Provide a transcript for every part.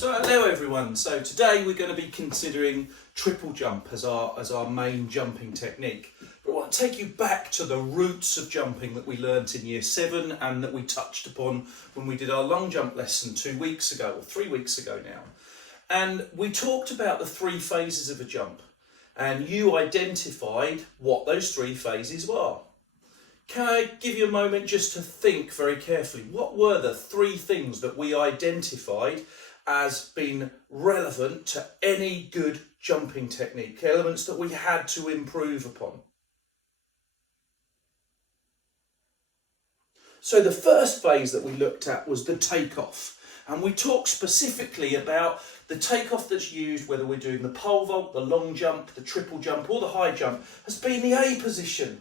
So hello everyone. So today we're going to be considering triple jump as our main jumping technique. But I want to take you back to the roots of jumping that we learnt in year 7 and that we touched upon when we did our long jump lesson 2 weeks ago, or 3 weeks ago now. And we talked about the 3 phases of a jump, and you identified what those 3 phases were. Can I give you a moment just to think very carefully? What were the 3 things that we identified as being relevant to any good jumping technique, elements that we had to improve upon? So the first phase that we looked at was the takeoff, and we talked specifically about the takeoff that's used, whether we're doing the pole vault, the long jump, the triple jump or the high jump, has been the A position.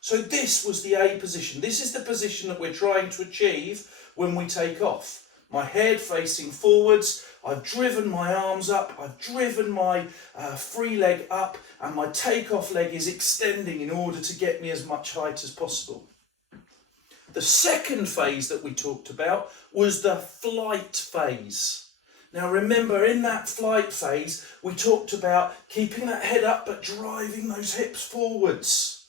So this was the A position. This is the position that we're trying to achieve when we take off. My head facing forwards, I've driven my arms up, I've driven my free leg up, and my takeoff leg is extending in order to get me as much height as possible. The second phase that we talked about was the flight phase. Now remember, in that flight phase, we talked about keeping that head up but driving those hips forwards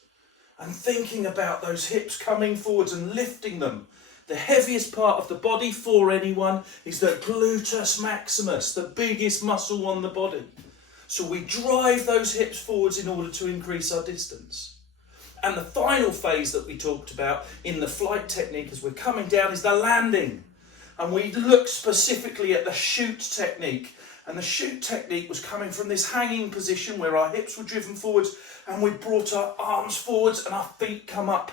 and thinking about those hips coming forwards and lifting them. The heaviest part of the body for anyone is the gluteus maximus, the biggest muscle on the body. So we drive those hips forwards in order to increase our distance. And the final phase that we talked about in the flight technique as we're coming down is the landing. And we looked specifically at the shoot technique. And the shoot technique was coming from this hanging position where our hips were driven forwards and we brought our arms forwards and our feet come up.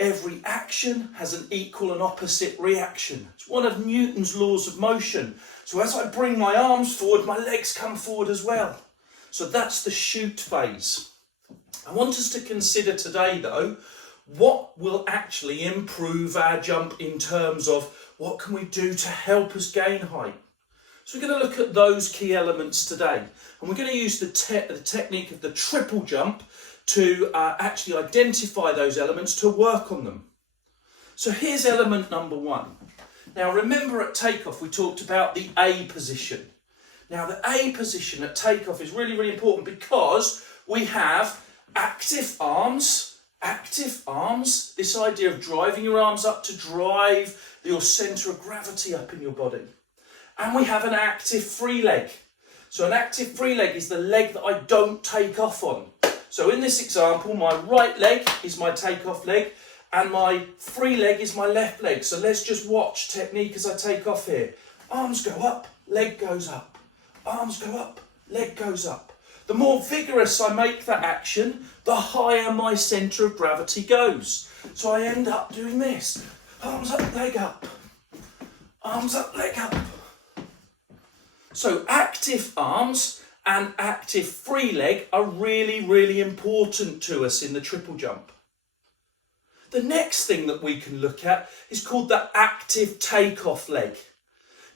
Every action has an equal and opposite reaction. It's one of Newton's laws of motion. So as I bring my arms forward, my legs come forward as well. So that's the shoot phase. I want us to consider today, though, what will actually improve our jump in terms of what can we do to help us gain height. So we're going to look at those key elements today. And we're going to use the technique of the triple jump to actually identify those elements, to work on them. So here's element number 1. Now remember, at takeoff we talked about the A position. Now the A position at takeoff is really, really important because we have active arms, this idea of driving your arms up to drive your centre of gravity up in your body. And we have an active free leg. So an active free leg is the leg that I don't take off on. So in this example, my right leg is my takeoff leg and my free leg is my left leg. So let's just watch technique as I take off here. Arms go up, leg goes up. Arms go up, leg goes up. The more vigorous I make that action, the higher my centre of gravity goes. So I end up doing this. Arms up, leg up. Arms up, leg up. So active arms and active free leg are really, really important to us in the triple jump. The next thing that we can look at is called the active takeoff leg.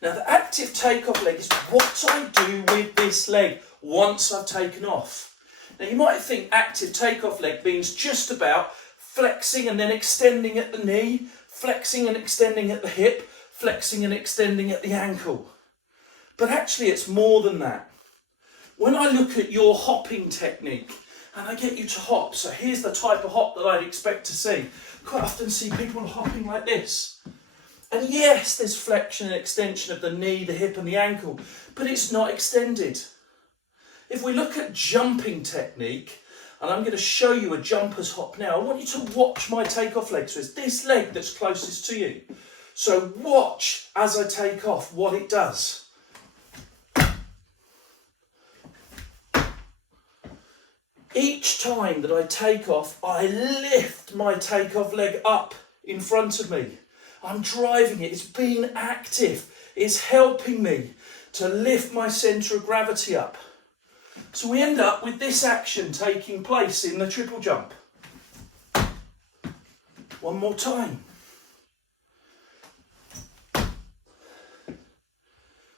Now the active takeoff leg is what I do with this leg once I've taken off. Now you might think active takeoff leg means just about flexing and then extending at the knee, flexing and extending at the hip, flexing and extending at the ankle. But actually it's more than that. When I look at your hopping technique and I get you to hop, so here's the type of hop that I'd expect to see. Quite often see people hopping like this. And yes, there's flexion and extension of the knee, the hip and the ankle, but it's not extended. If we look at jumping technique, and I'm going to show you a jumper's hop now, I want you to watch my takeoff leg. So it's this leg that's closest to you. So watch as I take off what it does. Each time that I take off, I lift my takeoff leg up in front of me. I'm driving it, it's being active, it's helping me to lift my centre of gravity up. So we end up with this action taking place in the triple jump. One more time.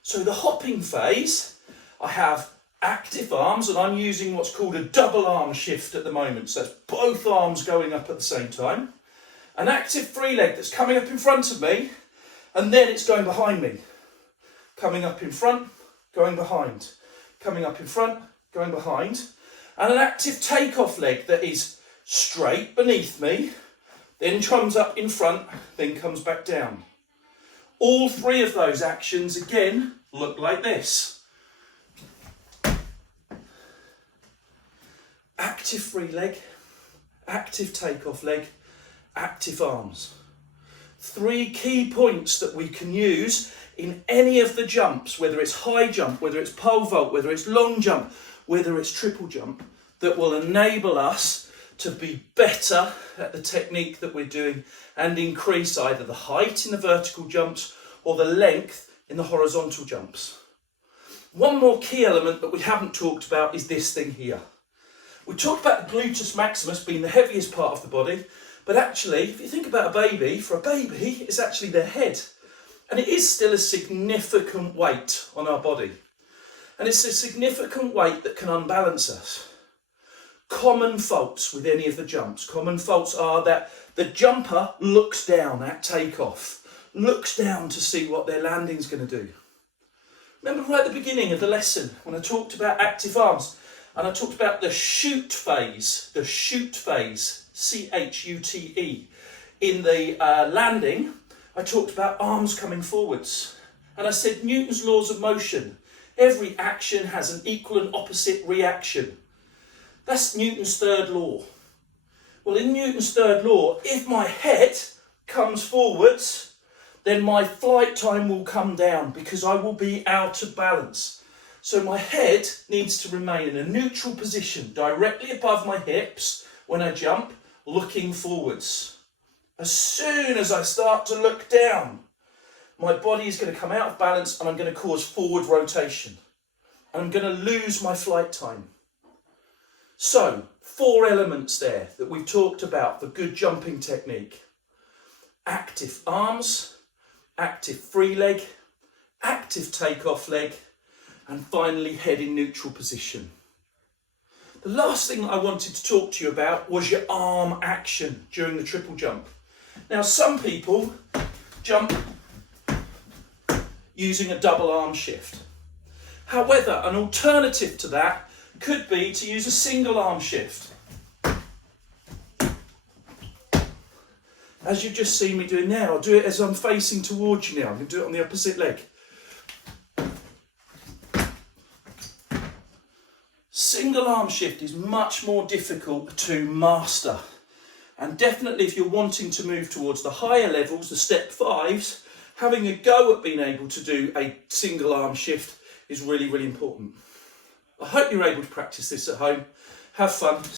So the hopping phase, I have active arms and I'm using what's called a double arm shift at the moment. So it's both arms going up at the same time. An active free leg that's coming up in front of me and then it's going behind me. coming up in front, going behind, coming up in front, going behind, and an active takeoff leg that is straight beneath me, then comes up in front, then comes back down. All three of those actions again look like this. Active free leg, active takeoff leg, active arms. Three key points that we can use in any of the jumps, whether it's high jump, whether it's pole vault, whether it's long jump, whether it's triple jump, that will enable us to be better at the technique that we're doing and increase either the height in the vertical jumps or the length in the horizontal jumps. One more key element that we haven't talked about is this thing here. We talked about the gluteus maximus being the heaviest part of the body, but actually, if you think about a baby, for a baby, it's actually their head. And it is still a significant weight on our body. And it's a significant weight that can unbalance us. Common faults with any of the jumps. Common faults are that the jumper looks down at takeoff, looks down to see what their landing's going to do. Remember right at the beginning of the lesson when I talked about active arms and I talked about the shoot phase, C-H-U-T-E. In the landing, I talked about arms coming forwards. And I said Newton's laws of motion. Every action has an equal and opposite reaction. That's Newton's third law. Well, in Newton's third law, if my head comes forwards, then my flight time will come down because I will be out of balance. So my head needs to remain in a neutral position, directly above my hips when I jump, looking forwards. As soon as I start to look down, my body is going to come out of balance and I'm going to cause forward rotation. And I'm going to lose my flight time. So, 4 elements there that we've talked about for good jumping technique. Active arms, active free leg, active takeoff leg, and finally head in neutral position. The last thing I wanted to talk to you about was your arm action during the triple jump. Now, some people jump using a double arm shift. However, an alternative to that could be to use a single arm shift. As you've just seen me doing now, I'll do it as I'm facing towards you now. I'm going to do it on the opposite leg. Single arm shift is much more difficult to master. And definitely if you're wanting to move towards the higher levels, the step 5s, having a go at being able to do a single arm shift is really, really important. I hope you're able to practice this at home. Have fun.